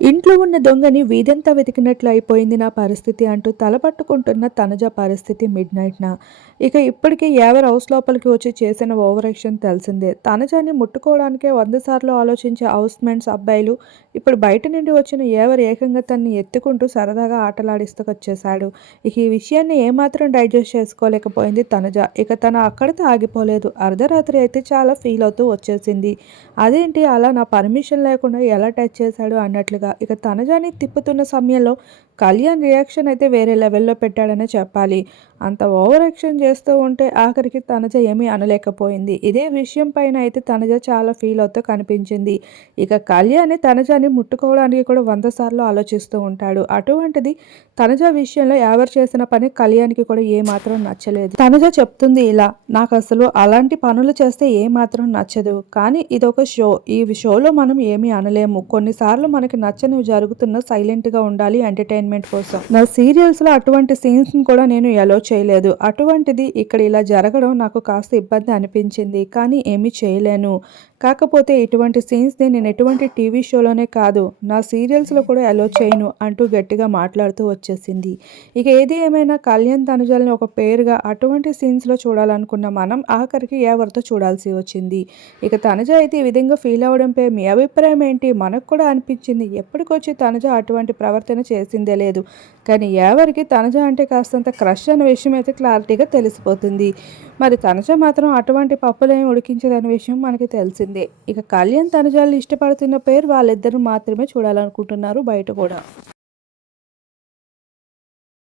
ఇంట్లో ఉన్న దొంగని వీధంతా వెతికినట్లు అయిపోయింది నా పరిస్థితి అంటూ తలపట్టుకుంటున్న తనజ పరిస్థితి మిడ్ నైట్న ఇక ఇప్పటికే ఎవరు హౌస్ లోపలికి వచ్చి చేసిన ఓవర్ యాక్షన్ తెలిసిందే. తనజాని ముట్టుకోవడానికే వంద సార్లు ఆలోచించే హౌస్ మెంట్స్ అబ్బాయిలు ఇప్పుడు బయట నుండి వచ్చిన ఎవరు ఏకంగా తన్ని ఎత్తుకుంటూ సరదాగా ఆటలాడిస్తూ వచ్చేశాడు ఇక ఈ విషయాన్ని ఏమాత్రం డైజెస్ట్ చేసుకోలేకపోయింది తనజ. ఇక తను అక్కడితో ఆగిపోలేదు. అర్ధరాత్రి అయితే చాలా ఫీల్ అవుతూ వచ్చేసింది. అదేంటి అలా నా పర్మిషన్ లేకుండా ఎలా టచ్ చేశాడు అన్నట్లుగా ఇక తనజాని తిప్పుతున్న సమయంలో కళ్యాణ్ రియాక్షన్ అయితే వేరే లెవెల్లో పెట్టాడనే చెప్పాలి. అంత ఓవర్ యాక్షన్ చేస్తూ ఉంటే ఆఖరికి తనజ ఏమీ అనలేకపోయింది. ఇదే విషయం పైన అయితే తనజ చాలా ఫీల్ అవుతూ కనిపించింది. ఇక కళ్యాణ్ తనజాని ముట్టుకోవడానికి కూడా వంద సార్లు ఆలోచిస్తూ ఉంటాడు. అటువంటిది తనజ విషయంలో ఎవరు చేసిన పని కళ్యాణ్కి కూడా ఏమాత్రం నచ్చలేదు. తనజ చెప్తుంది ఇలా నాకు అసలు అలాంటి పనులు చేస్తే ఏమాత్రం నచ్చదు. కానీ ఇదొక షో. ఈ షోలో మనం ఏమీ అనలేము. కొన్నిసార్లు మనకి నచ్చ నచ్చనివి జరుగుతున్న సైలెంట్గా ఉండాలి ఎంటర్టైన్మెంట్ కోసం. నా సీరియల్స్లో అటువంటి సీన్స్ని కూడా నేను ఎలో చేయలేదు. అటువంటిది ఇక్కడ ఇలా జరగడం నాకు కాస్త ఇబ్బంది అనిపించింది. కానీ ఏమీ చేయలేను. కాకపోతే ఇటువంటి సీన్స్ని నేను ఎటువంటి టీవీ షోలోనే కాదు నా సీరియల్స్లో కూడా అలో చేయను అంటూ గట్టిగా మాట్లాడుతూ వచ్చేసింది. ఇక ఏది ఏమైనా కళ్యాణ్ తనుజల్ని ఒక పేరుగా అటువంటి సీన్స్లో చూడాలనుకున్న మనం ఆఖరికి ఎవరితో చూడాల్సి వచ్చింది? ఇక తనుజ అయితే ఈ విధంగా ఫీల్ అవడంపై మీ అభిప్రాయం ఏంటి? మనకు కూడా అనిపించింది. ఎప్పటికొచ్చి తనుజ అటువంటి ప్రవర్తన చేసిందే లేదు. కానీ ఎవరికి తనుజ అంటే కాస్తంత క్రష్ అనే విషయం అయితే క్లారిటీగా తెలిసిపోతుంది. మరి తనుజ మాత్రం అటువంటి పప్పులేమి ఉడికించదనే విషయం మనకి తెలిసింది. ఇక కళ్యాణ్ తనుజాలు ఇష్టపడుతున్న పేరు వాళ్ళిద్దరూ మాత్రమే చూడాలనుకుంటున్నారు బయట కూడా.